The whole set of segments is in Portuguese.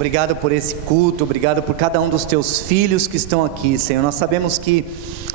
obrigado por esse culto, obrigado por cada um dos teus filhos que estão aqui, Senhor. Nós sabemos que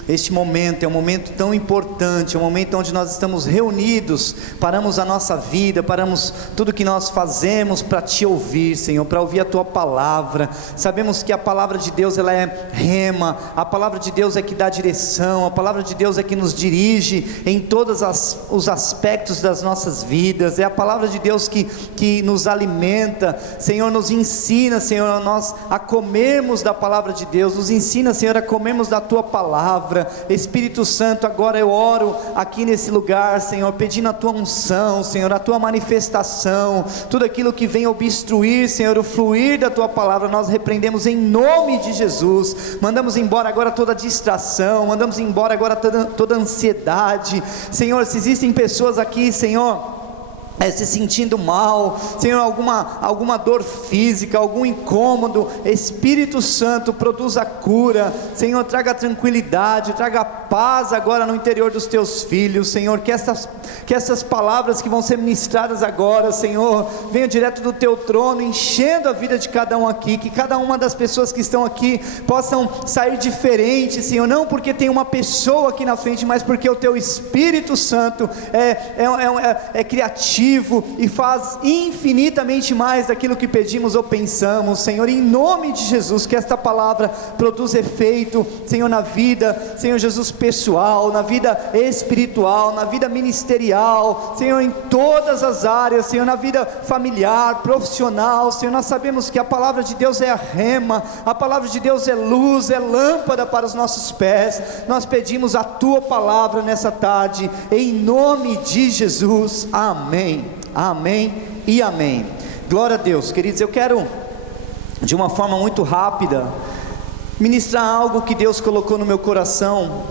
este momento é um momento tão importante, é um momento onde nós estamos reunidos, paramos a nossa vida, paramos tudo que nós fazemos para Te ouvir, Senhor, para ouvir a Tua palavra. Sabemos que a palavra de Deus, ela é rema, a palavra de Deus é que dá direção, a palavra de Deus é que nos dirige em todos os aspectos das nossas vidas, é a palavra de Deus que nos alimenta, Senhor, nos ensina, Senhor, nós a comermos da palavra de Deus, nos ensina, Senhor, a comermos da Tua palavra. Espírito Santo, agora eu oro aqui nesse lugar, Senhor, pedindo a Tua unção, Senhor, a Tua manifestação, tudo aquilo que vem obstruir, Senhor, o fluir da Tua palavra, nós repreendemos em nome de Jesus. Mandamos embora agora toda distração, mandamos embora agora toda ansiedade, Senhor. Se existem pessoas aqui, Senhor, se sentindo mal, Senhor, alguma dor física, algum incômodo, Espírito Santo, produza cura, Senhor, traga tranquilidade, traga paz agora no interior dos Teus filhos, Senhor, que essas palavras que vão ser ministradas agora, Senhor, venham direto do Teu trono, enchendo a vida de cada um aqui, que cada uma das pessoas que estão aqui possam sair diferente, Senhor, não porque tem uma pessoa aqui na frente, mas porque o Teu Espírito Santo é criativo e faz infinitamente mais daquilo que pedimos ou pensamos, Senhor, em nome de Jesus, que esta palavra produza efeito, Senhor, na vida, Senhor Jesus, pessoal, na vida espiritual, na vida ministerial, Senhor, em todas as áreas, Senhor, na vida familiar, profissional, Senhor. Nós sabemos que a palavra de Deus é a rema, a palavra de Deus é luz, é lâmpada para os nossos pés. Nós pedimos a Tua palavra nessa tarde, em nome de Jesus, amém. Amém e amém. Glória a Deus, queridos. Eu quero, de uma forma muito rápida, ministrar algo que Deus colocou no meu coração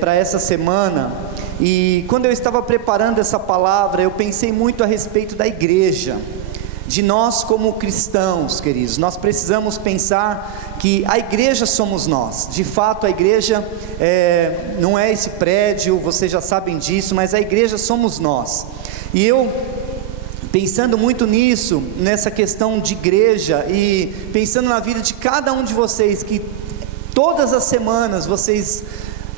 para essa semana. E quando eu estava preparando essa palavra, eu pensei muito a respeito da igreja, de nós como cristãos, queridos. Nós precisamos pensar que a igreja somos nós. De fato, a igreja não é esse prédio, vocês já sabem disso, mas a igreja somos nós. E eu, pensando muito nisso, nessa questão de igreja, e pensando na vida de cada um de vocês, que todas as semanas vocês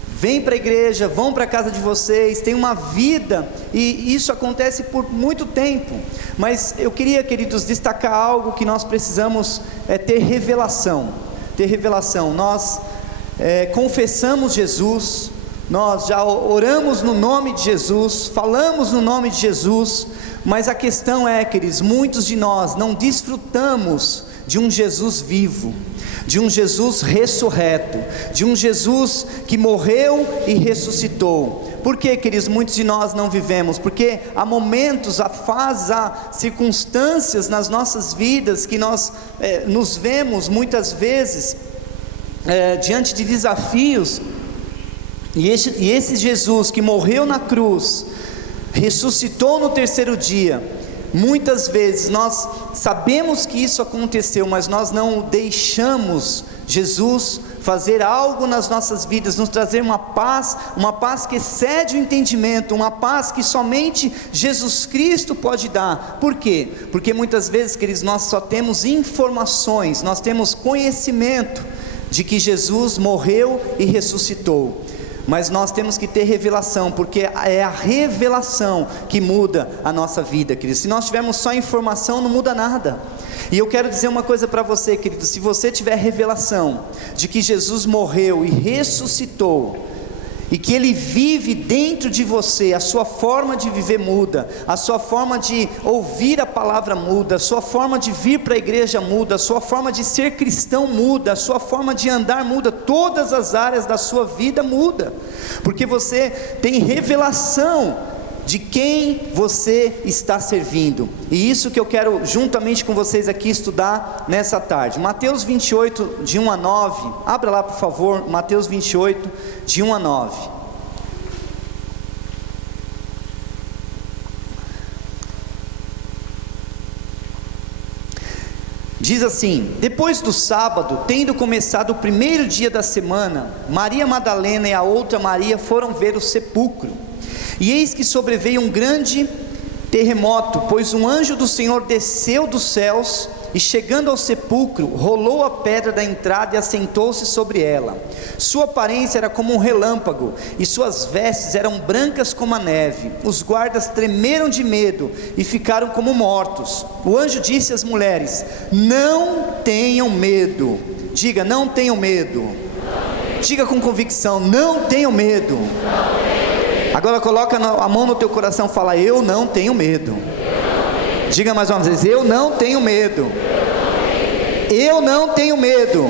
vêm para a igreja, vão para a casa de vocês, têm uma vida, e isso acontece por muito tempo, mas eu queria, queridos, destacar algo que nós precisamos ter revelação. Nós confessamos Jesus, nós já oramos no nome de Jesus, falamos no nome de Jesus, mas a questão é, queridos, muitos de nós não desfrutamos de um Jesus vivo, de um Jesus ressurreto, de um Jesus que morreu e ressuscitou. Por que, queridos, muitos de nós não vivemos? Porque há momentos, há fases, há circunstâncias nas nossas vidas que nós nos vemos muitas vezes diante de desafios. E esse Jesus que morreu na cruz, ressuscitou no terceiro dia, muitas vezes nós sabemos que isso aconteceu, mas nós não deixamos Jesus fazer algo nas nossas vidas, nos trazer uma paz que excede o entendimento, uma paz que somente Jesus Cristo pode dar. Por quê? Porque muitas vezes, queridos, nós só temos informações, nós temos conhecimento de que Jesus morreu e ressuscitou, mas nós temos que ter revelação, porque é a revelação que muda a nossa vida, querido. Se nós tivermos só informação, não muda nada. E eu quero dizer uma coisa para você, querido: se você tiver revelação de que Jesus morreu e ressuscitou, e que Ele vive dentro de você, a sua forma de viver muda, a sua forma de ouvir a palavra muda, a sua forma de vir para a igreja muda, a sua forma de ser cristão muda, a sua forma de andar muda, todas as áreas da sua vida muda, porque você tem revelação de quem você está servindo. E isso que eu quero juntamente com vocês aqui estudar nessa tarde. Mateus 28, de 1 a 9, abra lá por favor, Mateus 28, de 1 a 9. Diz assim: depois do sábado, tendo começado o primeiro dia da semana, Maria Madalena e a outra Maria foram ver o sepulcro. E eis que sobreveio um grande terremoto, pois um anjo do Senhor desceu dos céus, e chegando ao sepulcro, rolou a pedra da entrada e assentou-se sobre ela. Sua aparência era como um relâmpago, e suas vestes eram brancas como a neve. Os guardas tremeram de medo e ficaram como mortos. O anjo disse às mulheres: não tenham medo. Diga: não tenham medo. Diga com convicção: não tenham medo. Agora coloca a mão no teu coração e fala: eu não tenho medo. Diga mais uma vez: eu não tenho medo. Eu não tenho medo.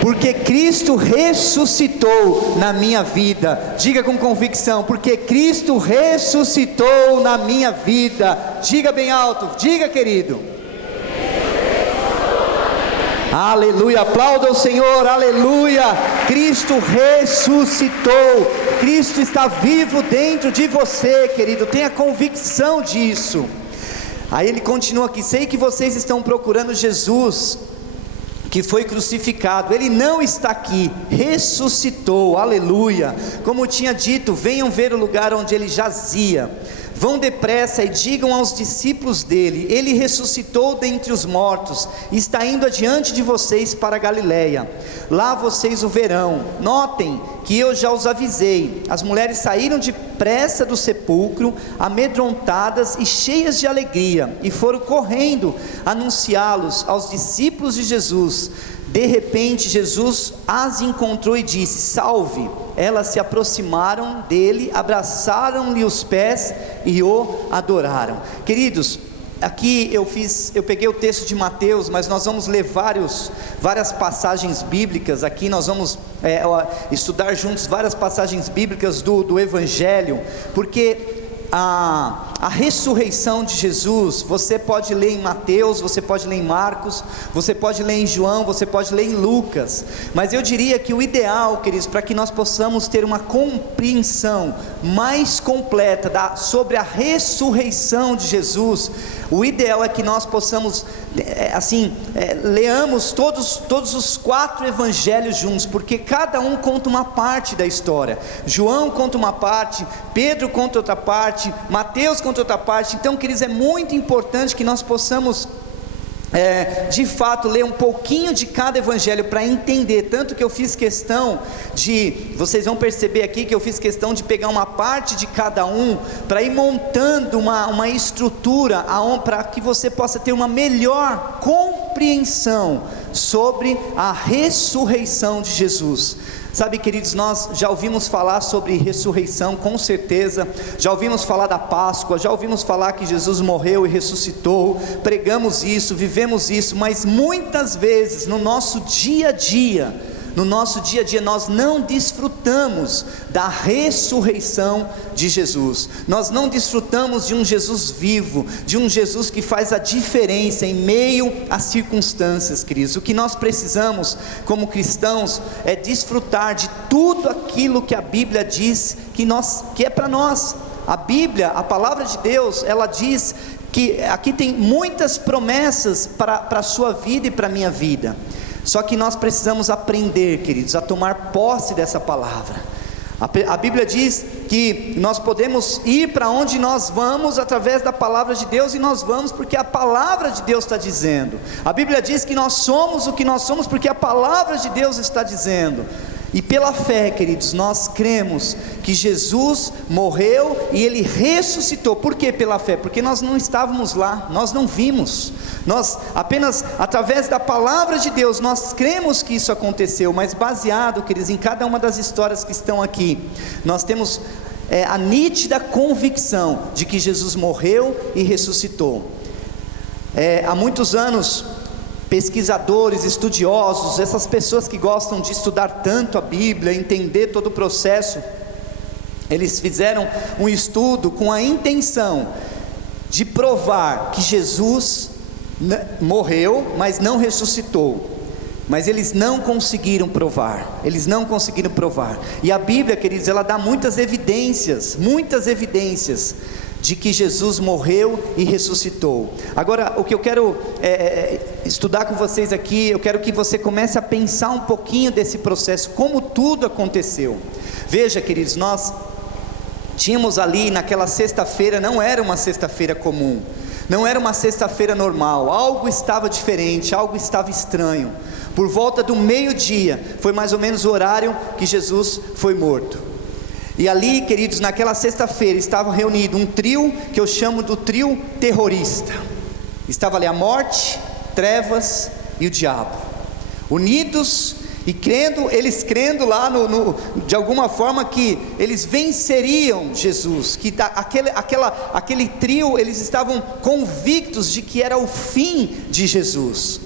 Porque Cristo ressuscitou na minha vida. Diga com convicção: porque Cristo ressuscitou na minha vida. Diga bem alto, diga, querido. Aleluia, aplauda o Senhor, aleluia. Cristo ressuscitou. Cristo está vivo dentro de você, querido, tenha convicção disso. Aí ele continua aqui: sei que vocês estão procurando Jesus, que foi crucificado. Ele não está aqui, ressuscitou, aleluia. Como tinha dito, venham ver o lugar onde ele jazia. Vão depressa e digam aos discípulos dele: ele ressuscitou dentre os mortos, e está indo adiante de vocês para a Galileia. Lá vocês o verão. Notem que eu já os avisei. As mulheres saíram depressa do sepulcro, amedrontadas e cheias de alegria, e foram correndo anunciá-los aos discípulos de Jesus. De repente Jesus as encontrou e disse: salve. Elas se aproximaram dele, abraçaram-lhe os pés e o adoraram. Queridos, aqui eu peguei o texto de Mateus, mas nós vamos ler várias passagens bíblicas aqui. Nós vamos estudar juntos várias passagens bíblicas do Evangelho, porque a ressurreição de Jesus, você pode ler em Mateus, você pode ler em Marcos, você pode ler em João, você pode ler em Lucas, mas eu diria que o ideal, queridos, para que nós possamos ter uma compreensão mais completa sobre a ressurreição de Jesus, o ideal é que nós possamos, leamos todos os 4 evangelhos juntos, porque cada um conta uma parte da história. João conta uma parte, Pedro conta outra parte, Mateus conta outra parte. Então, queridos, é muito importante que nós possamos de fato ler um pouquinho de cada evangelho para entender, tanto que eu fiz questão vocês vão perceber aqui que eu fiz questão de pegar uma parte de cada um, para ir montando uma estrutura, para que você possa ter uma melhor compreensão sobre a ressurreição de Jesus. Sabe, queridos, nós já ouvimos falar sobre ressurreição, com certeza, já ouvimos falar da Páscoa, já ouvimos falar que Jesus morreu e ressuscitou, pregamos isso, vivemos isso, mas muitas vezes no nosso dia a dia nós não desfrutamos da ressurreição de Jesus, nós não desfrutamos de um Jesus vivo, de um Jesus que faz a diferença em meio às circunstâncias, queridos. O que nós precisamos como cristãos é desfrutar de tudo aquilo que a Bíblia diz que é para nós. A Bíblia, a palavra de Deus, ela diz que aqui tem muitas promessas para a sua vida e para a minha vida. Só que nós precisamos aprender, queridos, a tomar posse dessa palavra. A Bíblia diz que nós podemos ir para onde nós vamos através da palavra de Deus, e nós vamos porque a palavra de Deus está dizendo. A Bíblia diz que nós somos o que nós somos porque a palavra de Deus está dizendo. E pela fé, queridos, nós cremos que Jesus morreu e Ele ressuscitou. Por que pela fé? Porque nós não estávamos lá, nós não vimos. Nós apenas através da palavra de Deus, nós cremos que isso aconteceu. Mas baseado, queridos, em cada uma das histórias que estão aqui, nós temos a nítida convicção de que Jesus morreu e ressuscitou. Há muitos anos, pesquisadores, estudiosos, essas pessoas que gostam de estudar tanto a Bíblia, entender todo o processo, eles fizeram um estudo com a intenção de provar que Jesus morreu, mas não ressuscitou. Mas eles não conseguiram provar, e a Bíblia, queridos, ela dá muitas evidências de que Jesus morreu e ressuscitou. Agora, o que eu quero estudar com vocês aqui, eu quero que você comece a pensar um pouquinho desse processo, como tudo aconteceu. Veja, queridos, nós tínhamos ali naquela sexta-feira, não era uma sexta-feira comum, Não era uma sexta-feira normal, algo estava diferente, algo estava estranho. Por volta do meio-dia, foi mais ou menos o horário que Jesus foi morto. E ali, queridos, naquela sexta-feira, estava reunido um trio, que eu chamo do trio terrorista. Estava ali a morte, trevas e o diabo, unidos e crendo, eles crendo lá de alguma forma que eles venceriam Jesus, que aquele trio, eles estavam convictos de que era o fim de Jesus.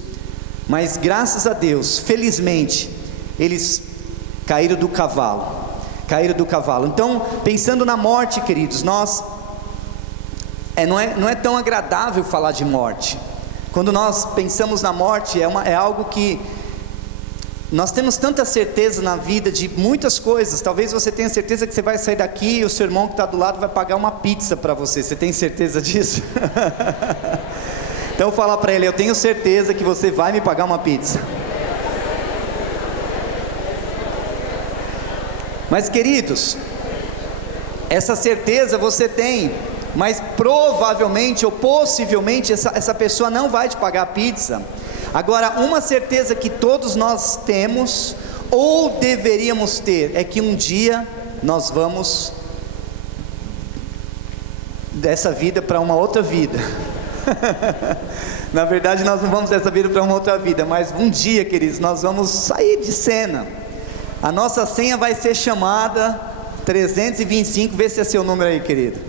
Mas graças a Deus, felizmente, eles caíram do cavalo. Então, pensando na morte, queridos, não é tão agradável falar de morte. Quando nós pensamos na morte, é algo que nós temos tanta certeza na vida de muitas coisas. Talvez você tenha certeza que você vai sair daqui e o seu irmão que está do lado vai pagar uma pizza para você. Você tem certeza disso? Então fala para ele: eu tenho certeza que você vai me pagar uma pizza. Mas queridos, essa certeza você tem, mas provavelmente ou possivelmente essa pessoa não vai te pagar a pizza. Agora, uma certeza que todos nós temos, ou deveríamos ter, é que um dia nós vamos dessa vida para uma outra vida. Na verdade, nós não vamos dessa vida para uma outra vida, mas um dia, queridos, nós vamos sair de cena. A nossa senha vai ser chamada 325, vê se é seu número aí, querido.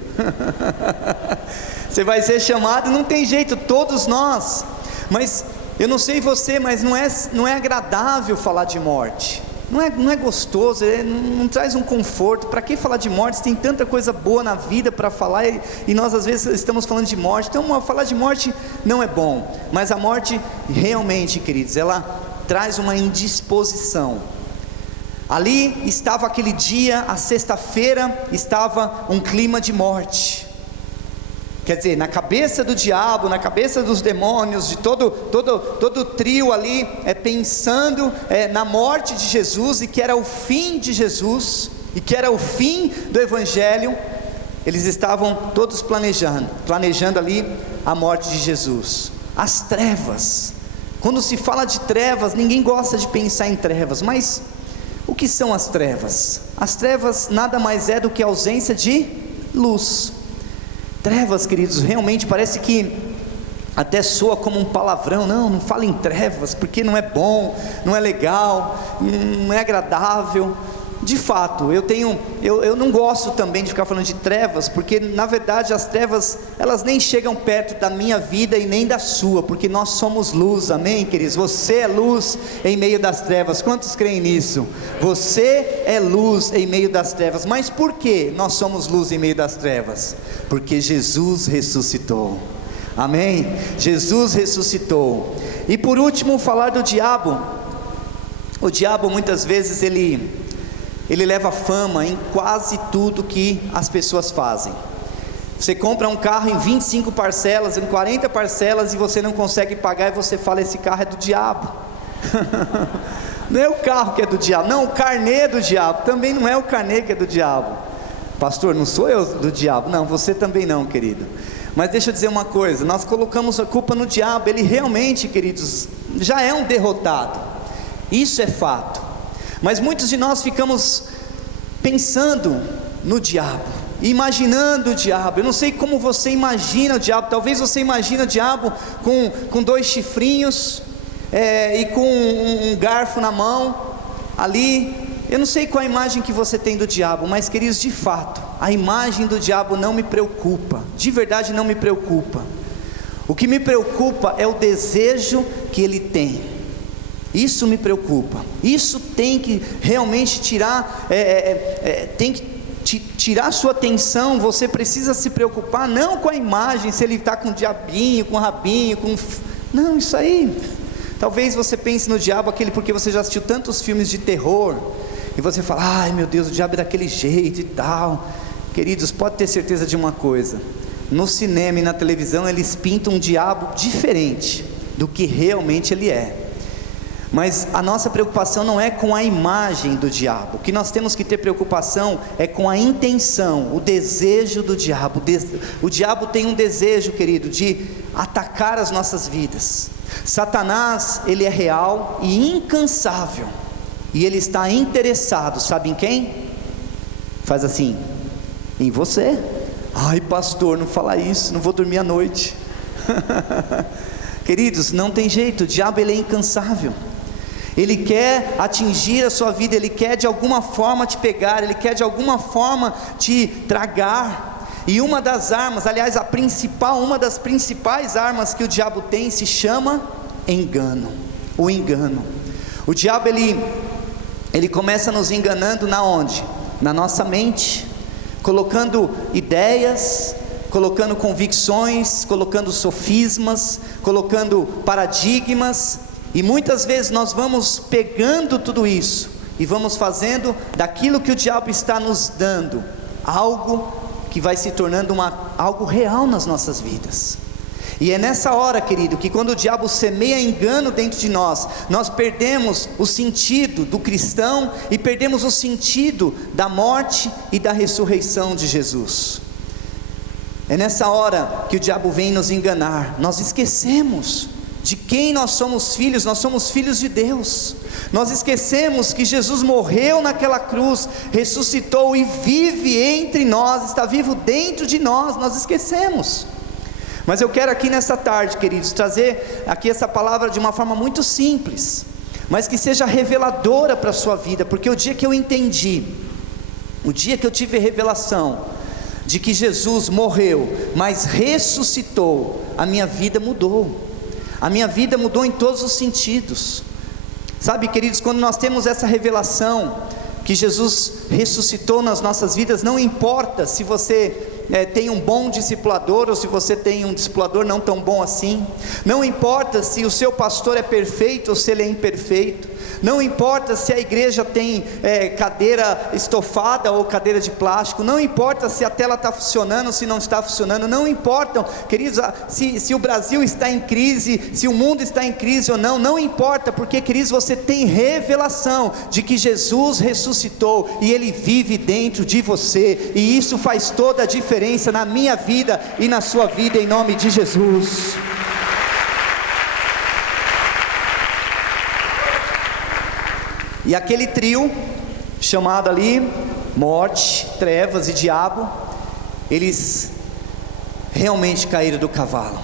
Você vai ser chamado, não tem jeito, todos nós. Mas eu não sei você, mas não é agradável falar de morte. Não é gostoso, não traz um conforto. Para que falar de morte? Tem tanta coisa boa na vida para falar, e nós às vezes estamos falando de morte. Então falar de morte não é bom. Mas a morte realmente, queridos, ela traz uma indisposição. Ali estava aquele dia, a sexta-feira, estava um clima de morte. Quer dizer, na cabeça do diabo, na cabeça dos demônios, de todo o trio ali, pensando na morte de Jesus, e que era o fim de Jesus, e que era o fim do Evangelho. Eles estavam todos planejando ali a morte de Jesus. As trevas, quando se fala de trevas, ninguém gosta de pensar em trevas, mas o que são as trevas? As trevas nada mais é do que a ausência de luz. Trevas, queridos, realmente parece que até soa como um palavrão. Não fala em trevas, porque não é bom, não é legal, não é agradável. De fato, eu não gosto também de ficar falando de trevas, porque na verdade as trevas, elas nem chegam perto da minha vida e nem da sua, porque nós somos luz, amém, queridos? Você é luz em meio das trevas. Quantos creem nisso? Você é luz em meio das trevas. Mas por que nós somos luz em meio das trevas? Porque Jesus ressuscitou, amém? Jesus ressuscitou. E por último, falar do diabo. O diabo muitas vezes ele leva fama em quase tudo que as pessoas fazem. Você compra um carro em 25 parcelas, em 40 parcelas, e você não consegue pagar, e você fala: esse carro é do diabo. Não é o carro que é do diabo, não, o carnê é do diabo. Também não é o carnê que é do diabo. Pastor, não sou eu do diabo. Não, você também não, querido. Mas deixa eu dizer uma coisa, nós colocamos a culpa no diabo. Ele realmente, queridos, já é um derrotado, isso é fato. Mas muitos de nós ficamos pensando no diabo, imaginando o diabo. Eu não sei como você imagina o diabo. Talvez você imagine o diabo com 2 chifrinhos e com um garfo na mão ali. Eu não sei qual a imagem que você tem do diabo, mas queridos, de fato, a imagem do diabo não me preocupa, de verdade não me preocupa. O que me preocupa é o desejo que ele tem. Isso me preocupa. Isso tem que realmente tirar, tem que tirar sua atenção. Você precisa se preocupar não com a imagem, se ele está com o diabinho, com o rabinho, não, isso aí. Talvez você pense no diabo porque você já assistiu tantos filmes de terror, e você fala: ai meu Deus, o diabo é daquele jeito e tal. Queridos, pode ter certeza de uma coisa: no cinema e na televisão eles pintam um diabo diferente do que realmente ele é. Mas a nossa preocupação não é com a imagem do diabo. O que nós temos que ter preocupação é com a intenção, o desejo do diabo. O diabo tem um desejo, querido, de atacar as nossas vidas. Satanás, ele é real e incansável, e ele está interessado, sabe em quem? Faz assim, em você. Ai pastor, não fala isso, não vou dormir à noite. Queridos, não tem jeito, o diabo ele é incansável. Ele quer atingir a sua vida, ele quer de alguma forma te pegar, ele quer de alguma forma te tragar. E uma das armas, aliás uma das principais armas que o diabo tem se chama engano. O engano. O diabo ele começa nos enganando na onde? Na nossa mente, colocando ideias, colocando convicções, colocando sofismas, colocando paradigmas. E muitas vezes nós vamos pegando tudo isso e vamos fazendo daquilo que o diabo está nos dando algo que vai se tornando algo real nas nossas vidas. E é nessa hora, querido, que quando o diabo semeia engano dentro de nós, nós perdemos o sentido do cristão e perdemos o sentido da morte e da ressurreição de Jesus. É nessa hora que o diabo vem nos enganar. Nós esquecemos de quem nós somos filhos de Deus. Nós esquecemos que Jesus morreu naquela cruz, ressuscitou e vive entre nós, está vivo dentro de nós. Nós esquecemos. Mas eu quero aqui nessa tarde, queridos, trazer aqui essa palavra de uma forma muito simples, mas que seja reveladora para a sua vida, porque o dia que eu entendi, o dia que eu tive a revelação de que Jesus morreu, mas ressuscitou, a minha vida mudou. A minha vida mudou em todos os sentidos. Sabe, queridos, quando nós temos essa revelação que Jesus ressuscitou nas nossas vidas, não importa se você tem um bom discipulador ou se você tem um discipulador não tão bom assim, não importa se o seu pastor é perfeito ou se ele é imperfeito, não importa se a igreja tem cadeira estofada ou cadeira de plástico, não importa se a tela está funcionando ou se não está funcionando, não importa, queridos, se o Brasil está em crise, se o mundo está em crise ou não, não importa, porque, queridos, você tem revelação de que Jesus ressuscitou e Ele vive dentro de você, e isso faz toda a diferença na minha vida e na sua vida, em nome de Jesus. E aquele trio, chamado ali, morte, trevas e diabo, eles realmente caíram do cavalo.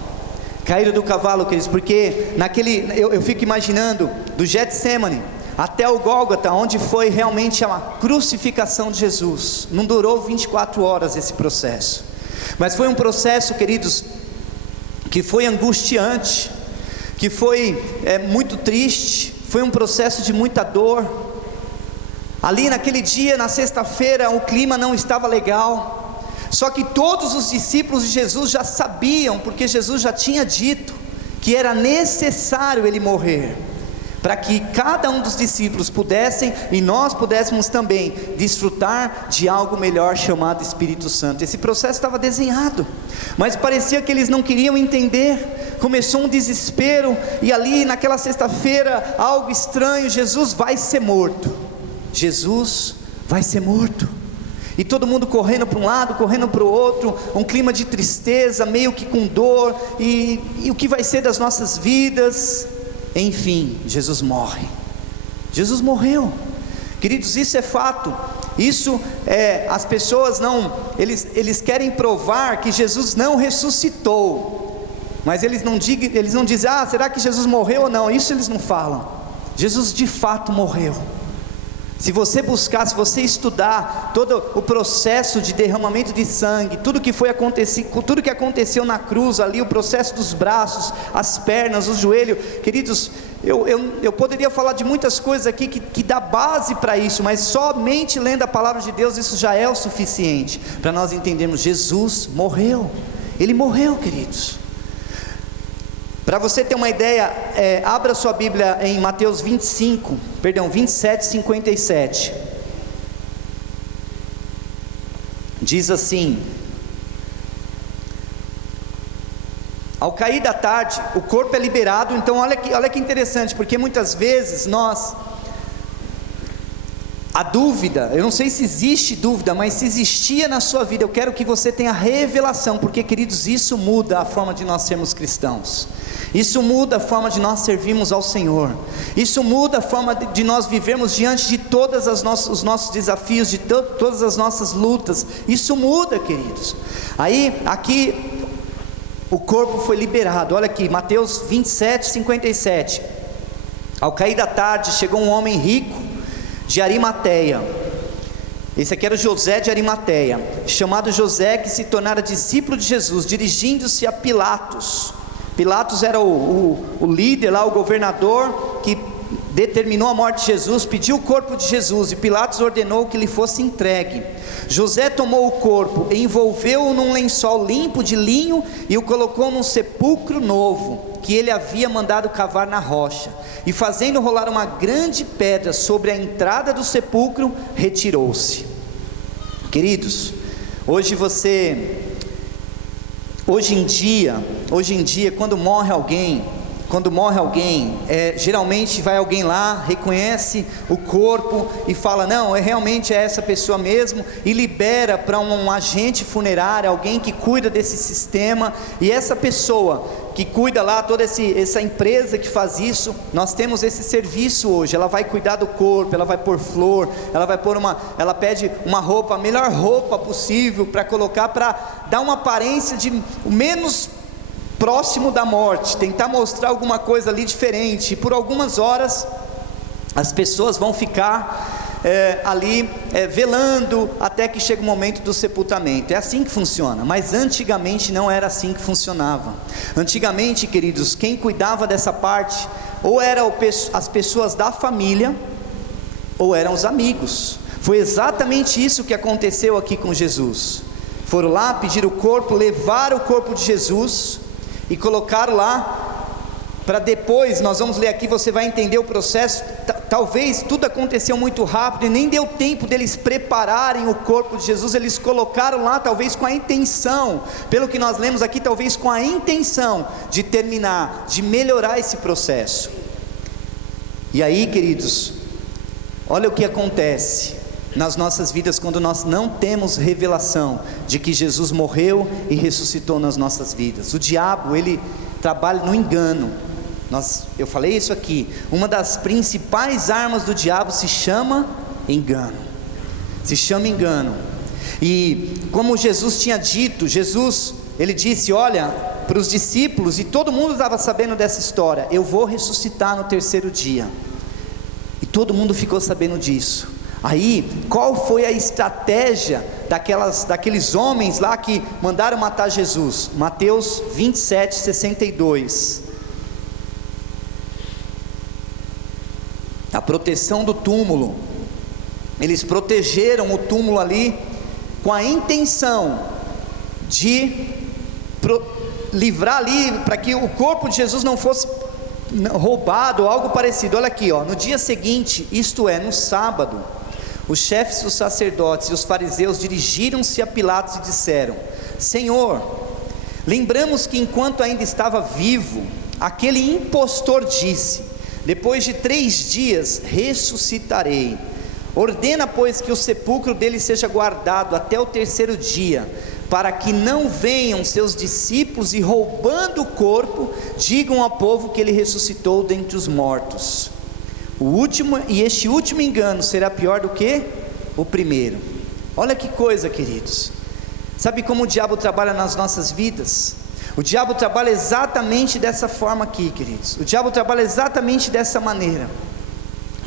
Caíram do cavalo, queridos, porque eu fico imaginando, do Getsemane até o Gólgota, onde foi realmente a crucificação de Jesus, não durou 24 horas esse processo, mas foi um processo, queridos, que foi angustiante, que foi muito triste, foi um processo de muita dor. Ali naquele dia, na sexta-feira, o clima não estava legal, só que todos os discípulos de Jesus já sabiam, porque Jesus já tinha dito que era necessário ele morrer, para que cada um dos discípulos pudessem, e nós pudéssemos também, desfrutar de algo melhor chamado Espírito Santo. Esse processo estava desenhado, mas parecia que eles não queriam entender. Começou um desespero, e ali naquela sexta-feira, algo estranho, Jesus vai ser morto. Jesus vai ser morto. E todo mundo correndo para um lado, correndo para o outro, um clima de tristeza, meio que com dor, e o que vai ser das nossas vidas? Enfim, Jesus morre. Jesus morreu. Queridos, isso é fato. Isso as pessoas eles querem provar que Jesus não ressuscitou, mas eles não dizem, será que Jesus morreu ou não? Isso eles não falam. Jesus de fato morreu. Se você buscar, se você estudar todo o processo de derramamento de sangue, tudo que aconteceu na cruz ali, o processo dos braços, as pernas, o joelho, queridos, eu poderia falar de muitas coisas aqui que dá base para isso, mas somente lendo a palavra de Deus, isso já é o suficiente para nós entendermos. Jesus morreu, Ele morreu, queridos. Para você ter uma ideia, abra sua Bíblia em Mateus 27, 57. Diz assim: Ao cair da tarde, o corpo é liberado. Então olha que interessante, porque muitas vezes a dúvida, eu não sei se existe dúvida, mas se existia na sua vida, eu quero que você tenha revelação, porque, queridos, isso muda a forma de nós sermos cristãos, isso muda a forma de nós servirmos ao Senhor, isso muda a forma de nós vivermos diante de todos os nossos desafios, de todas as nossas lutas. Isso muda, queridos. Aí, aqui, o corpo foi liberado. Olha aqui, Mateus 27, 57. Ao cair da tarde, chegou um homem rico de Arimateia. Esse aqui era José de Arimateia, chamado José, que se tornara discípulo de Jesus, dirigindo-se a Pilatos. Pilatos era o líder lá, o governador que determinou a morte de Jesus, pediu o corpo de Jesus, e Pilatos ordenou que lhe fosse entregue. José tomou o corpo, envolveu-o num lençol limpo de linho e o colocou num sepulcro novo, que ele havia mandado cavar na rocha, e fazendo rolar uma grande pedra sobre a entrada do sepulcro, retirou-se. Queridos, hoje em dia, quando morre alguém, geralmente vai alguém lá, reconhece o corpo e fala, não, realmente é essa pessoa mesmo, e libera para um agente funerário, alguém que cuida desse sistema, e essa pessoa que cuida lá, toda essa empresa que faz isso, nós temos esse serviço hoje. Ela vai cuidar do corpo, ela vai pôr flor, ela pede uma roupa, a melhor roupa possível para colocar, para dar uma aparência de o menos próximo da morte, tentar mostrar alguma coisa ali diferente, e por algumas horas as pessoas vão ficar ali velando até que chega o momento do sepultamento. É assim que funciona, mas antigamente não era assim que funcionava. Antigamente, queridos, quem cuidava dessa parte ou eram as pessoas da família ou eram os amigos. Foi exatamente isso que aconteceu aqui com Jesus. Foram lá, pediram o corpo, levaram o corpo de Jesus e colocaram lá, para depois, nós vamos ler aqui, você vai entender o processo. Talvez tudo aconteceu muito rápido e nem deu tempo deles prepararem o corpo de Jesus. Eles colocaram lá, talvez com a intenção, pelo que nós lemos aqui, talvez com a intenção de terminar, de melhorar esse processo. E aí, queridos, olha o que acontece nas nossas vidas quando nós não temos revelação de que Jesus morreu e ressuscitou nas nossas vidas. O diabo, ele trabalha no engano. Eu falei isso aqui, uma das principais armas do diabo se chama engano. E como Jesus tinha dito, ele disse, olha, para os discípulos, e todo mundo estava sabendo dessa história, eu vou ressuscitar no terceiro dia. E todo mundo ficou sabendo disso. Aí, qual foi a estratégia daqueles homens lá que mandaram matar Jesus? Mateus 27, 62. A proteção do túmulo. Eles protegeram o túmulo ali com a intenção de livrar ali, para que o corpo de Jesus não fosse roubado ou algo parecido. Olha aqui, no dia seguinte, isto é, no sábado, os chefes dos sacerdotes e os fariseus dirigiram-se a Pilatos e disseram, Senhor, lembramos que enquanto ainda estava vivo, aquele impostor disse, depois de 3 dias ressuscitarei. Ordena, pois, que o sepulcro dele seja guardado até o terceiro dia, para que não venham seus discípulos e, roubando o corpo, digam ao povo que ele ressuscitou dentre os mortos. Este último engano será pior do que o primeiro. Olha que coisa, queridos. Sabe como o diabo trabalha nas nossas vidas? O diabo trabalha exatamente dessa forma aqui, queridos. O diabo trabalha exatamente dessa maneira,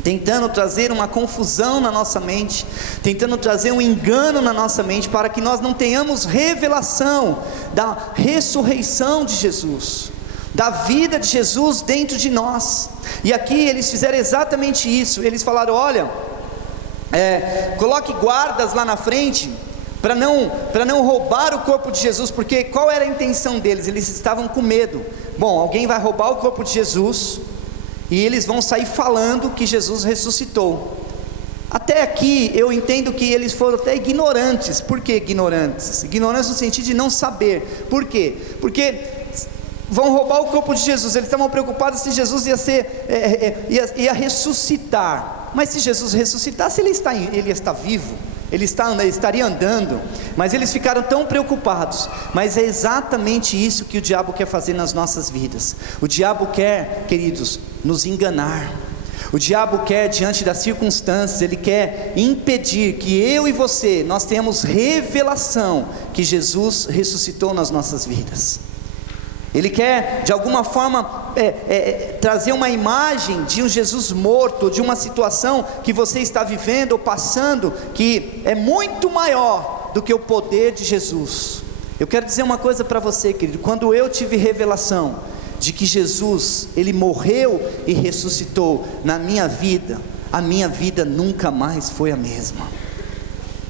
tentando trazer uma confusão na nossa mente, tentando trazer um engano na nossa mente, para que nós não tenhamos revelação da ressurreição de Jesus, da vida de Jesus dentro de nós. E aqui eles fizeram exatamente isso. Eles falaram, olha, coloque guardas lá na frente, para não roubar o corpo de Jesus, porque qual era a intenção deles? Eles estavam com medo. Bom, alguém vai roubar o corpo de Jesus, e eles vão sair falando que Jesus ressuscitou. Até aqui eu entendo que eles foram até ignorantes. Por que ignorantes? Ignorantes no sentido de não saber. Por quê? Porque vão roubar o corpo de Jesus. Eles estavam preocupados se Jesus ia ressuscitar. Mas se Jesus ressuscitasse, ele está vivo, ele estaria andando. Mas eles ficaram tão preocupados. Mas é exatamente isso que o diabo quer fazer nas nossas vidas. O diabo quer, queridos, nos enganar. O diabo quer, diante das circunstâncias, ele quer impedir que eu e você, nós tenhamos revelação que Jesus ressuscitou nas nossas vidas. Ele quer, de alguma forma, trazer uma imagem de um Jesus morto, de uma situação que você está vivendo ou passando, que é muito maior do que o poder de Jesus. Eu quero dizer uma coisa para você, querido. Quando eu tive revelação de que Jesus, ele morreu e ressuscitou na minha vida, a minha vida nunca mais foi a mesma.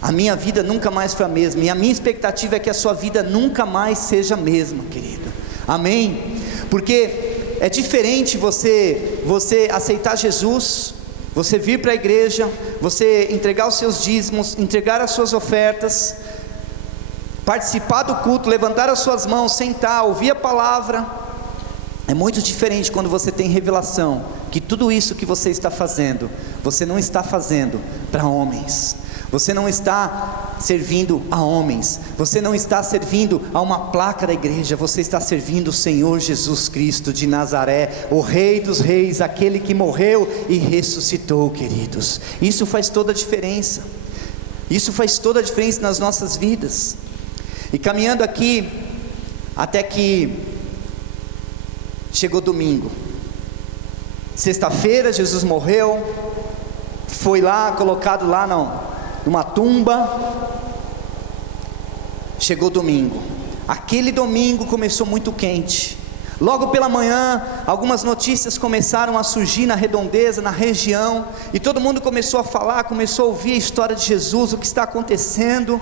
A minha vida nunca mais foi a mesma. E a minha expectativa é que a sua vida nunca mais seja a mesma, querido. Amém? Porque é diferente você aceitar Jesus, você vir para a igreja, você entregar os seus dízimos, entregar as suas ofertas, participar do culto, levantar as suas mãos, sentar, ouvir a palavra. É muito diferente quando você tem revelação que tudo isso que você está fazendo, você não está fazendo para homens. Você não está servindo a homens, você não está servindo a uma placa da igreja, você está servindo o Senhor Jesus Cristo de Nazaré, o Rei dos Reis, aquele que morreu e ressuscitou, queridos. Isso faz toda a diferença, isso faz toda a diferença nas nossas vidas. E caminhando aqui, até que chegou domingo, sexta-feira Jesus morreu, foi lá, colocado lá numa tumba. Chegou domingo, aquele domingo começou muito quente. Logo pela manhã, algumas notícias começaram a surgir na redondeza, na região, e todo mundo começou a falar, começou a ouvir a história de Jesus, o que está acontecendo.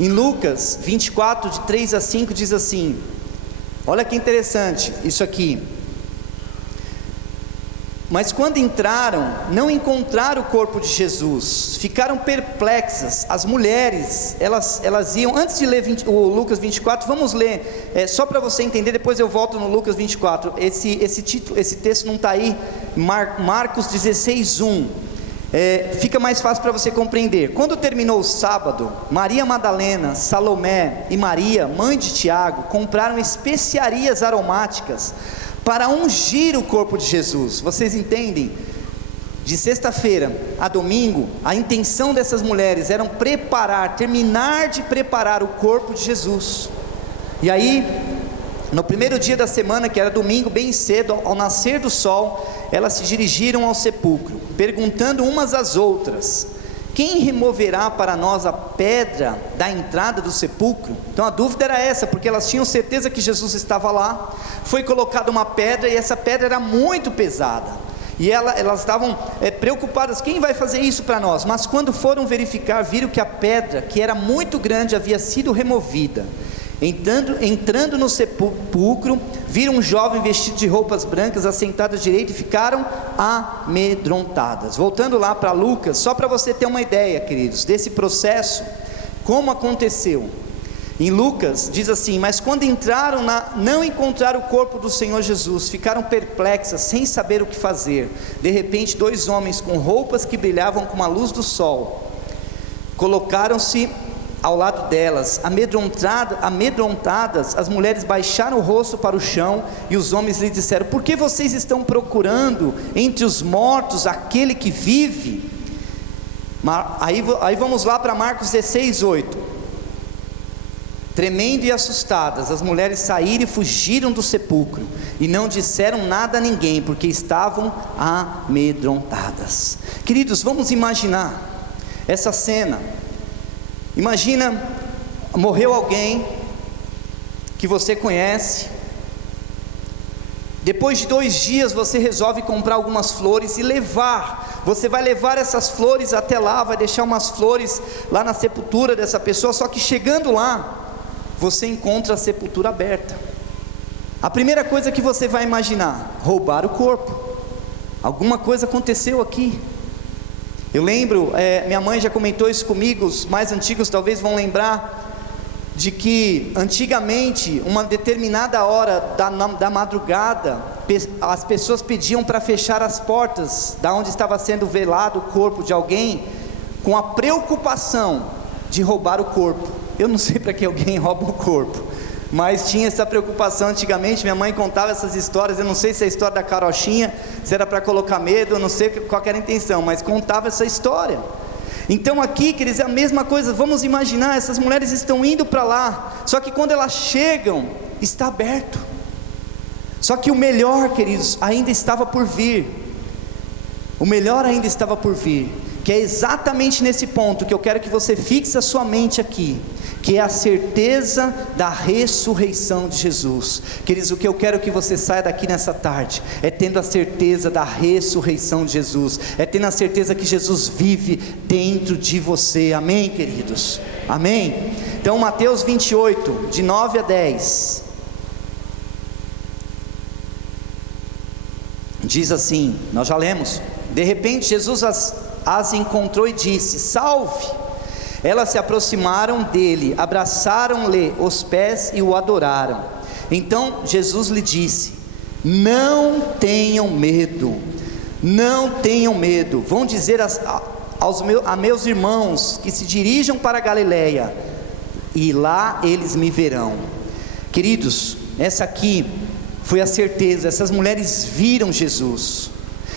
Em Lucas 24, de 3 a 5, diz assim, olha que interessante isso aqui: mas quando entraram, não encontraram o corpo de Jesus, ficaram perplexas. As mulheres, elas iam, antes de ler o Lucas 24, vamos ler, só para você entender, depois eu volto no Lucas 24, esse texto não está aí, Marcos 16, 1, fica mais fácil para você compreender. Quando terminou o sábado, Maria Madalena, Salomé e Maria, mãe de Tiago, compraram especiarias aromáticas para ungir o corpo de Jesus. Vocês entendem? De sexta-feira a domingo, a intenção dessas mulheres era terminar de preparar o corpo de Jesus. E aí, no primeiro dia da semana, que era domingo, bem cedo, ao nascer do sol, elas se dirigiram ao sepulcro, perguntando umas às outras: quem removerá para nós a pedra da entrada do sepulcro? Então a dúvida era essa, porque elas tinham certeza que Jesus estava lá. Foi colocada uma pedra, e essa pedra era muito pesada, e elas estavam preocupadas: quem vai fazer isso para nós? Mas quando foram verificar, viram que a pedra, que era muito grande, havia sido removida. Entrando no sepulcro, viram um jovem vestido de roupas brancas assentado à direita, e ficaram amedrontadas. Voltando lá para Lucas, só para você ter uma ideia, queridos, desse processo, como aconteceu. Em Lucas diz assim: mas quando entraram não encontraram o corpo do Senhor Jesus, ficaram perplexas, sem saber o que fazer. De repente, 2 homens com roupas que brilhavam como a luz do sol colocaram-se ao lado delas. Amedrontadas, as mulheres baixaram o rosto para o chão, e os homens lhes disseram: por que vocês estão procurando entre os mortos aquele que vive? Aí vamos lá para Marcos 16, 8. Tremendo e assustadas, as mulheres saíram e fugiram do sepulcro, e não disseram nada a ninguém, porque estavam amedrontadas. Queridos, vamos imaginar essa cena. Imagina, morreu alguém que você conhece. Depois de 2 dias você resolve comprar algumas flores e levar. Você vai levar essas flores até lá, vai deixar umas flores lá na sepultura dessa pessoa. Só que chegando lá, você encontra a sepultura aberta. A primeira coisa que você vai imaginar: roubar o corpo. Alguma coisa aconteceu aqui. Eu lembro, minha mãe já comentou isso comigo, os mais antigos talvez vão lembrar. de que antigamente, uma determinada hora da madrugada, as pessoas pediam para fechar as portas da onde estava sendo velado o corpo de alguém, com a preocupação de roubar o corpo. Eu não sei para que alguém rouba o corpo, mas tinha essa preocupação antigamente. Minha mãe contava essas histórias. Eu não sei se é a história da carochinha, se era para colocar medo, eu não sei qual era a intenção, mas contava essa história. Então aqui, queridos, é a mesma coisa. Vamos imaginar, essas mulheres estão indo para lá, só que quando elas chegam, está aberto. Só que o melhor, queridos, ainda estava por vir. O melhor ainda estava por vir, que é exatamente nesse ponto que eu quero que você fixe a sua mente aqui, que é a certeza da ressurreição de Jesus. Queridos, o que eu quero que você saia daqui nessa tarde, é tendo a certeza da ressurreição de Jesus, é tendo a certeza que Jesus vive dentro de você, amém, queridos? Amém? Então Mateus 28, de 9 a 10, diz assim, nós já lemos: de repente Jesus as encontrou e disse: salve! Elas se aproximaram dele, abraçaram-lhe os pés e o adoraram. Então Jesus lhe disse: não tenham medo, não tenham medo. Vão dizer a meus irmãos que se dirijam para a Galileia, e lá eles me verão. Queridos, essa aqui foi a certeza. Essas mulheres viram Jesus,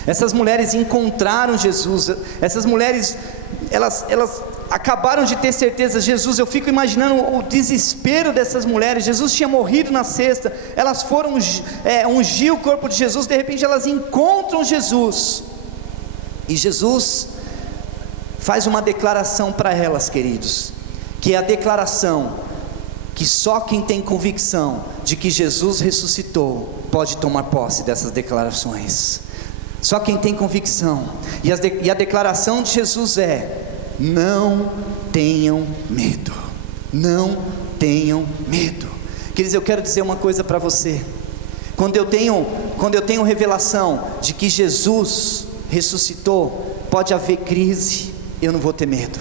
essas mulheres encontraram Jesus, essas mulheres, elas acabaram de ter certeza. Jesus, eu fico imaginando o desespero dessas mulheres. Jesus tinha morrido na sexta, elas foram ungir o corpo de Jesus, de repente elas encontram Jesus, e Jesus faz uma declaração para elas, queridos, que é a declaração que só quem tem convicção de que Jesus ressuscitou pode tomar posse dessas declarações. Só quem tem convicção. E a declaração de Jesus é: não tenham medo, não tenham medo. Queridos, eu quero dizer uma coisa para você. Quando eu tenho revelação de que Jesus ressuscitou, pode haver crise, eu não vou ter medo.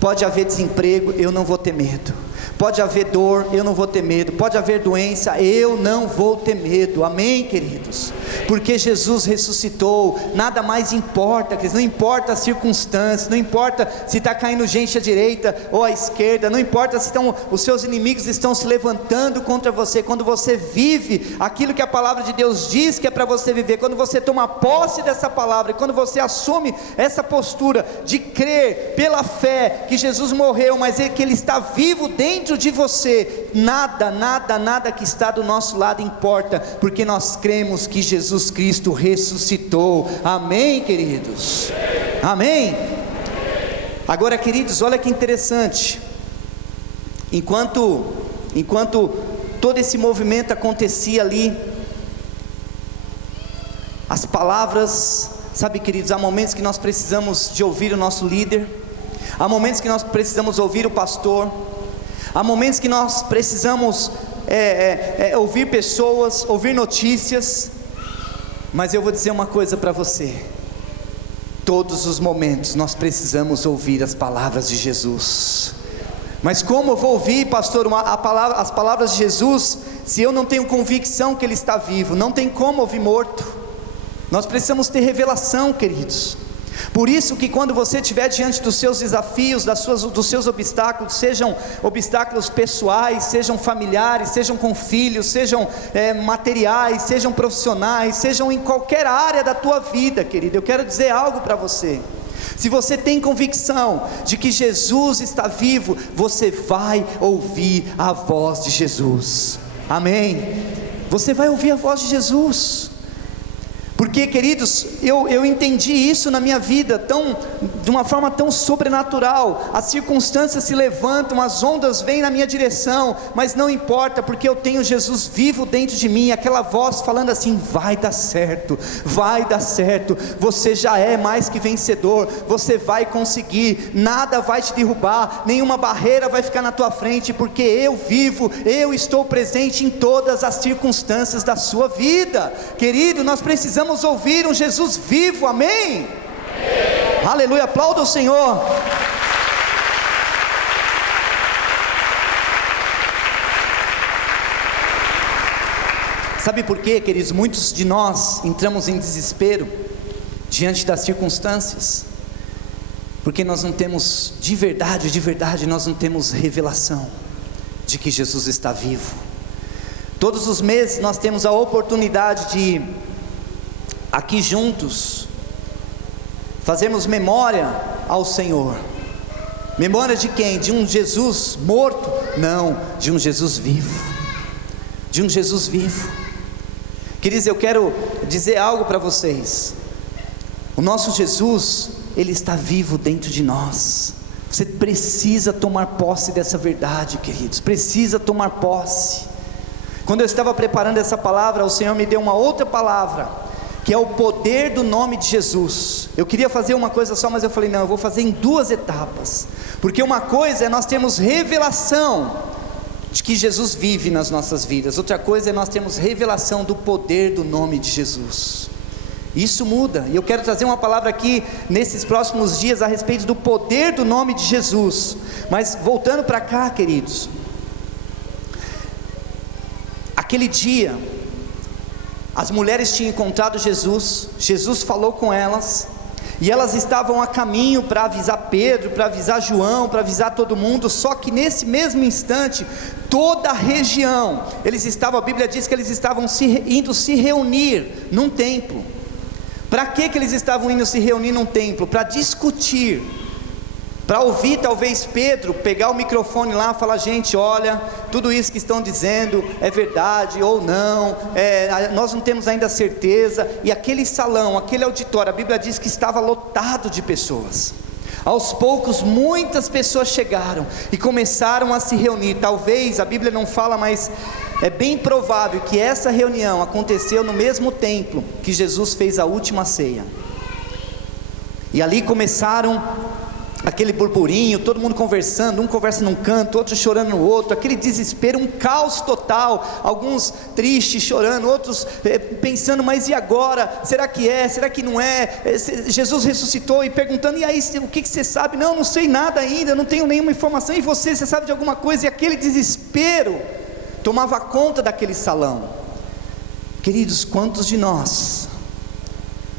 Pode haver desemprego, eu não vou ter medo. Pode haver dor, eu não vou ter medo. Pode haver doença, eu não vou ter medo. Amém, queridos? Porque Jesus ressuscitou. Nada mais importa, queridos. Não importa as circunstâncias, não importa se está caindo gente à direita ou à esquerda, não importa se os seus inimigos estão se levantando contra você. Quando você vive aquilo que a palavra de Deus diz que é para você viver, quando você toma posse dessa palavra, e quando você assume essa postura de crer pela fé que Jesus morreu, mas que Ele está vivo dentro de você, nada que está do nosso lado importa, porque nós cremos que Jesus Cristo ressuscitou. Amém, queridos? Amém? Agora, queridos, olha que interessante. Enquanto todo esse movimento acontecia ali, as palavras, sabe, queridos, há momentos que nós precisamos de ouvir o nosso líder, há momentos que nós precisamos ouvir o pastor, há momentos que nós precisamos ouvir pessoas, ouvir notícias, mas eu vou dizer uma coisa para você: todos os momentos nós precisamos ouvir as palavras de Jesus. Mas como eu vou ouvir, pastor, as palavras de Jesus, se eu não tenho convicção que Ele está vivo? Não tem como ouvir morto. Nós precisamos ter revelação, queridos. Por isso que quando você estiver diante dos seus desafios, dos seus obstáculos, sejam obstáculos pessoais, sejam familiares, sejam com filhos, sejam materiais, sejam profissionais, sejam em qualquer área da tua vida, querido, eu quero dizer algo para você. Se você tem convicção de que Jesus está vivo, você vai ouvir a voz de Jesus. Amém? Você vai ouvir a voz de Jesus. Porque, queridos, eu entendi isso na minha vida de uma forma tão sobrenatural. As circunstâncias se levantam, as ondas vêm na minha direção, mas não importa, porque eu tenho Jesus vivo dentro de mim, aquela voz falando assim: vai dar certo, você já é mais que vencedor, você vai conseguir, nada vai te derrubar, nenhuma barreira vai ficar na tua frente, porque eu vivo, eu estou presente em todas as circunstâncias da sua vida. Querido, nós precisamos ouvir um Jesus vivo, amém? Aleluia, aplauda o Senhor. Sabe por quê, queridos? Muitos de nós entramos em desespero diante das circunstâncias, porque nós não temos, de verdade, nós não temos revelação de que Jesus está vivo. Todos os meses nós temos a oportunidade de, aqui juntos, fazermos memória ao Senhor. Memória de quem? De um Jesus morto? Não, de um Jesus vivo. De um Jesus vivo. Queridos, eu quero dizer algo para vocês. O nosso Jesus, Ele está vivo dentro de nós. Você precisa tomar posse dessa verdade, queridos. Precisa tomar posse. Quando eu estava preparando essa palavra, o Senhor me deu uma outra palavra, que é o poder do nome de Jesus. Eu queria fazer uma coisa só, mas eu falei, não, eu vou fazer em 2 etapas. Porque uma coisa é nós termos revelação de que Jesus vive nas nossas vidas. Outra coisa é nós termos revelação do poder do nome de Jesus. Isso muda, e eu quero trazer uma palavra aqui, nesses próximos dias, a respeito do poder do nome de Jesus. Mas voltando para cá, queridos, aquele dia, as mulheres tinham encontrado Jesus, Jesus falou com elas, e elas estavam a caminho para avisar Pedro, para avisar João, para avisar todo mundo. Só que nesse mesmo instante, toda a região, a Bíblia diz que eles estavam indo se reunir num templo. Para que eles estavam indo se reunir num templo? Para discutir, para ouvir talvez Pedro pegar o microfone lá e falar, gente, olha, tudo isso que estão dizendo é verdade ou não, nós não temos ainda certeza. E aquele salão, aquele auditório, a Bíblia diz que estava lotado de pessoas. Aos poucos muitas pessoas chegaram e começaram a se reunir. Talvez, a Bíblia não fala, mas é bem provável que essa reunião aconteceu no mesmo templo que Jesus fez a última ceia. E ali começaram aquele burburinho, todo mundo conversando, um conversa num canto, outro chorando no outro, aquele desespero, um caos total, alguns tristes, chorando, outros pensando, mas e agora? Será que é? Será que não é? Jesus ressuscitou, e perguntando, e aí, o que você sabe? Não sei nada ainda, não tenho nenhuma informação. E você sabe de alguma coisa? E aquele desespero tomava conta daquele salão. Queridos, quantos de nós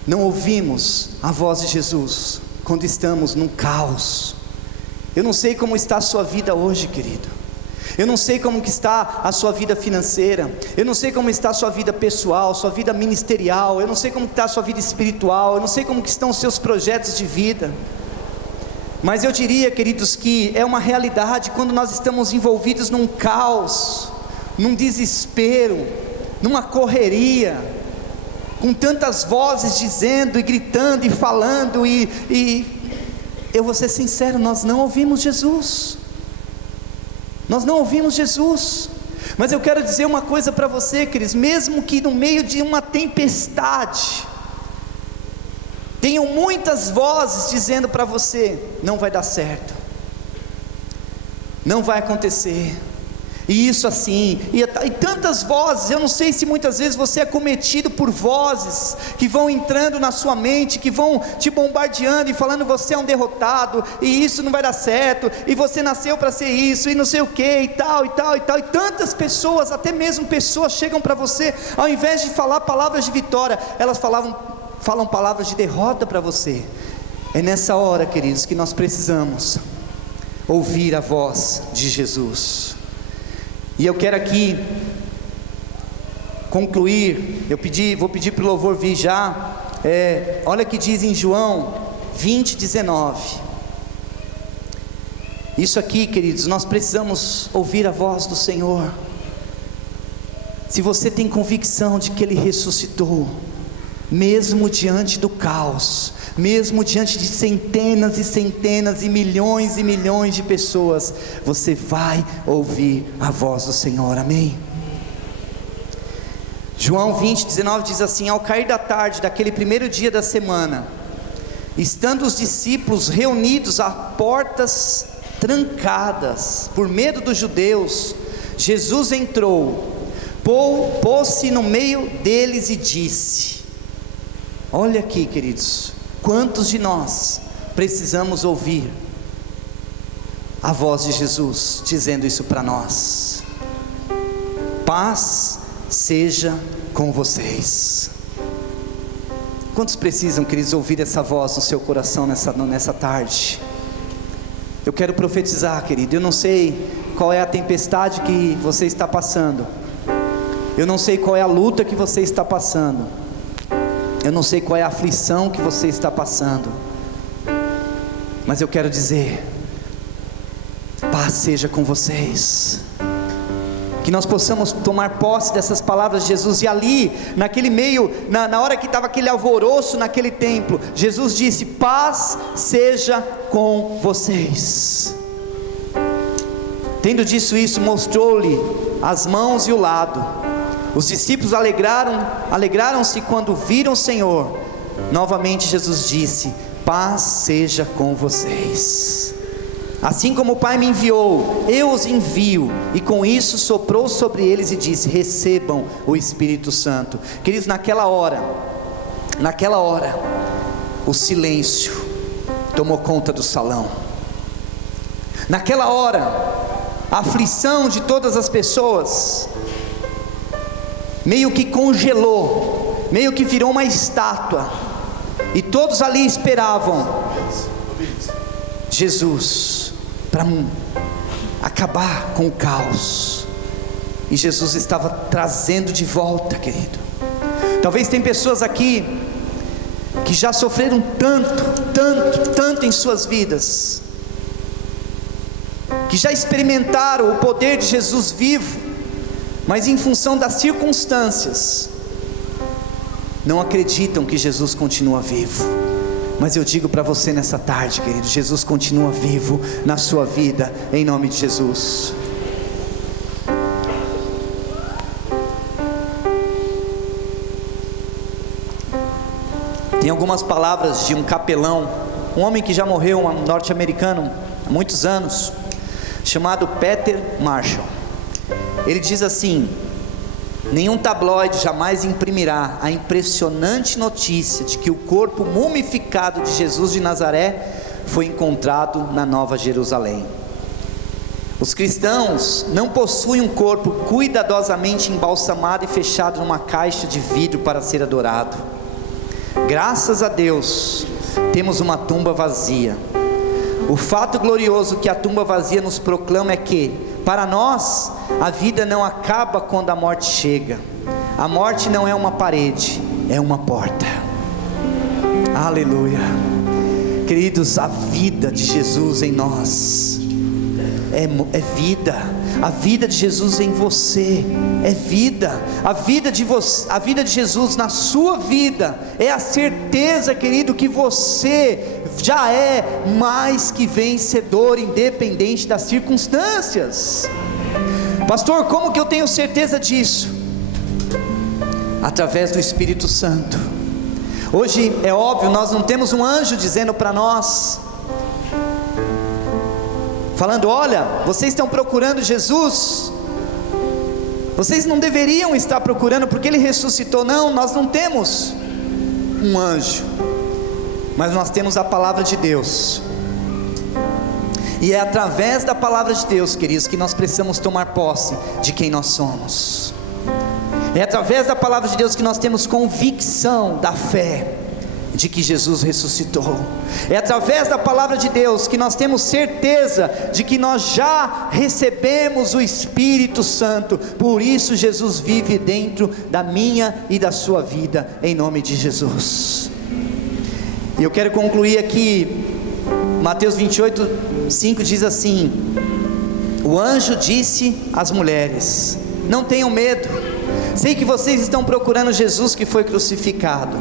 não ouvimos a voz de Jesus quando estamos num caos? Eu não sei como está a sua vida hoje, querido. Eu não sei como que está a sua vida financeira. Eu não sei como está a sua vida pessoal, sua vida ministerial. Eu não sei como está a sua vida espiritual. Eu não sei como que estão os seus projetos de vida. Mas eu diria, queridos, que é uma realidade quando nós estamos envolvidos num caos, num desespero, numa correria, com tantas vozes dizendo e gritando e falando, e eu vou ser sincero, nós não ouvimos Jesus. Nós não ouvimos Jesus. Mas eu quero dizer uma coisa para você, queridos, mesmo que no meio de uma tempestade, tenham muitas vozes dizendo para você, não vai dar certo, não vai acontecer, e isso assim, e tantas vozes. Eu não sei se muitas vezes você é cometido por vozes que vão entrando na sua mente, que vão te bombardeando e falando, você é um derrotado, e isso não vai dar certo, e você nasceu para ser isso, e não sei o que, e tal, e tal, e tal. E tantas pessoas, até mesmo pessoas, chegam para você, ao invés de falar palavras de vitória, elas falam palavras de derrota para você. É nessa hora, queridos, que nós precisamos ouvir a voz de Jesus. E eu quero aqui concluir. Vou pedir para o louvor vir já. Olha o que diz em João 20:19. Isso aqui, queridos, nós precisamos ouvir a voz do Senhor. Se você tem convicção de que Ele ressuscitou, mesmo diante do caos, mesmo diante de centenas e centenas e milhões de pessoas, você vai ouvir a voz do Senhor, amém? João 20:19 diz assim: ao cair da tarde daquele primeiro dia da semana, estando os discípulos reunidos a portas trancadas, por medo dos judeus, Jesus entrou, pôs-se no meio deles e disse. Olha aqui, queridos, quantos de nós precisamos ouvir a voz de Jesus dizendo isso para nós? Paz seja com vocês. Quantos precisam, queridos, ouvir essa voz no seu coração nessa tarde? Eu quero profetizar, querido. Eu não sei qual é a tempestade que você está passando, eu não sei qual é a luta que você está passando, eu não sei qual é a aflição que você está passando, mas eu quero dizer: paz seja com vocês. Que nós possamos tomar posse dessas palavras de Jesus. E ali, naquele meio, na hora que estava aquele alvoroço naquele templo, Jesus disse: paz seja com vocês. Tendo dito isso, mostrou-lhe as mãos e o lado. Os discípulos alegraram-se quando viram o Senhor. Novamente Jesus disse: paz seja com vocês. Assim como o Pai me enviou, eu os envio. E com isso soprou sobre eles e disse: recebam o Espírito Santo. Queridos, naquela hora, o silêncio tomou conta do salão. Naquela hora, a aflição de todas as pessoas meio que congelou, meio que virou uma estátua. E todos ali esperavam Jesus para acabar com o caos. E Jesus estava trazendo de volta, querido. Talvez tem pessoas aqui que já sofreram tanto em suas vidas, que já experimentaram o poder de Jesus vivo, mas em função das circunstâncias, não acreditam que Jesus continua vivo. Mas eu digo para você nessa tarde, querido: Jesus continua vivo na sua vida, em nome de Jesus. Tem algumas palavras de um capelão, um homem que já morreu, um norte-americano, há muitos anos, chamado Peter Marshall. Ele diz assim: nenhum tabloide jamais imprimirá a impressionante notícia de que o corpo mumificado de Jesus de Nazaré foi encontrado na Nova Jerusalém. Os cristãos não possuem um corpo cuidadosamente embalsamado e fechado numa caixa de vidro para ser adorado. Graças a Deus, temos uma tumba vazia. O fato glorioso que a tumba vazia nos proclama é que, para nós, a vida não acaba quando a morte chega. A morte não é uma parede, é uma porta. Aleluia. Queridos, a vida de Jesus em nós é vida. A vida de Jesus em você é vida. A vida de Jesus na sua vida é a certeza, querido, que você já é mais que vencedor, independente das circunstâncias. Pastor, como que eu tenho certeza disso? Através do Espírito Santo. Hoje é óbvio, nós não temos um anjo dizendo para nós, falando: olha, vocês estão procurando Jesus, vocês não deveriam estar procurando porque Ele ressuscitou. Não, nós não temos um anjo, mas nós temos a palavra de Deus. E é através da palavra de Deus, queridos, que nós precisamos tomar posse de quem nós somos. É através da palavra de Deus que nós temos convicção da fé de que Jesus ressuscitou. É através da palavra de Deus que nós temos certeza de que nós já recebemos o Espírito Santo. Por isso Jesus vive dentro da minha e da sua vida, em nome de Jesus. E eu quero concluir aqui. Mateus 28:5 diz assim: o anjo disse às mulheres: não tenham medo, sei que vocês estão procurando Jesus que foi crucificado.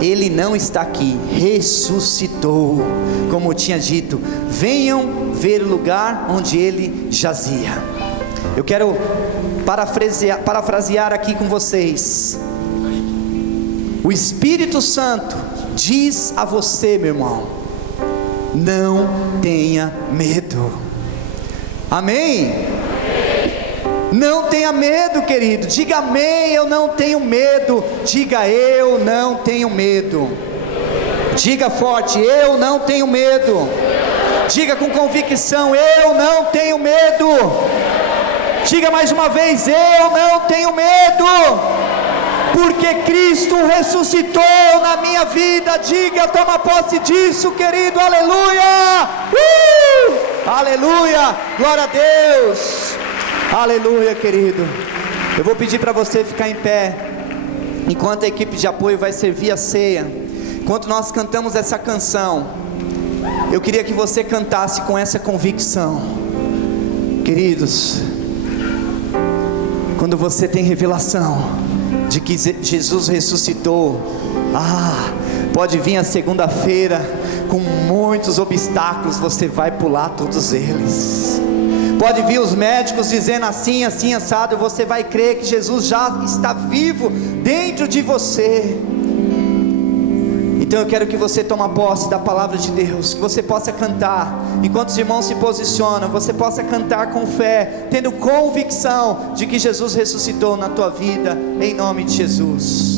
Ele não está aqui, ressuscitou, como eu tinha dito. Venham ver o lugar onde ele jazia. Eu quero parafrasear aqui com vocês. O Espírito Santo diz a você, meu irmão: não tenha medo. Amém? Não tenha medo, querido. Diga amém. Eu não tenho medo. Diga: eu não tenho medo. Diga forte: eu não tenho medo. Diga com convicção: eu não tenho medo. Diga mais uma vez: eu não tenho medo, porque Cristo ressuscitou na minha vida. Diga, toma posse disso, querido. Aleluia, aleluia, glória a Deus, aleluia, querido. Eu vou pedir para você ficar em pé, enquanto a equipe de apoio vai servir a ceia. Enquanto nós cantamos essa canção, eu queria que você cantasse com essa convicção. Queridos, quando você tem revelação de que Jesus ressuscitou, pode vir a segunda-feira com muitos obstáculos, você vai pular todos eles. Pode vir os médicos dizendo assim, assim, assado, você vai crer que Jesus já está vivo dentro de você. Então eu quero que você tome posse da palavra de Deus, que você possa cantar, enquanto os irmãos se posicionam, você possa cantar com fé, tendo convicção de que Jesus ressuscitou na tua vida, em nome de Jesus.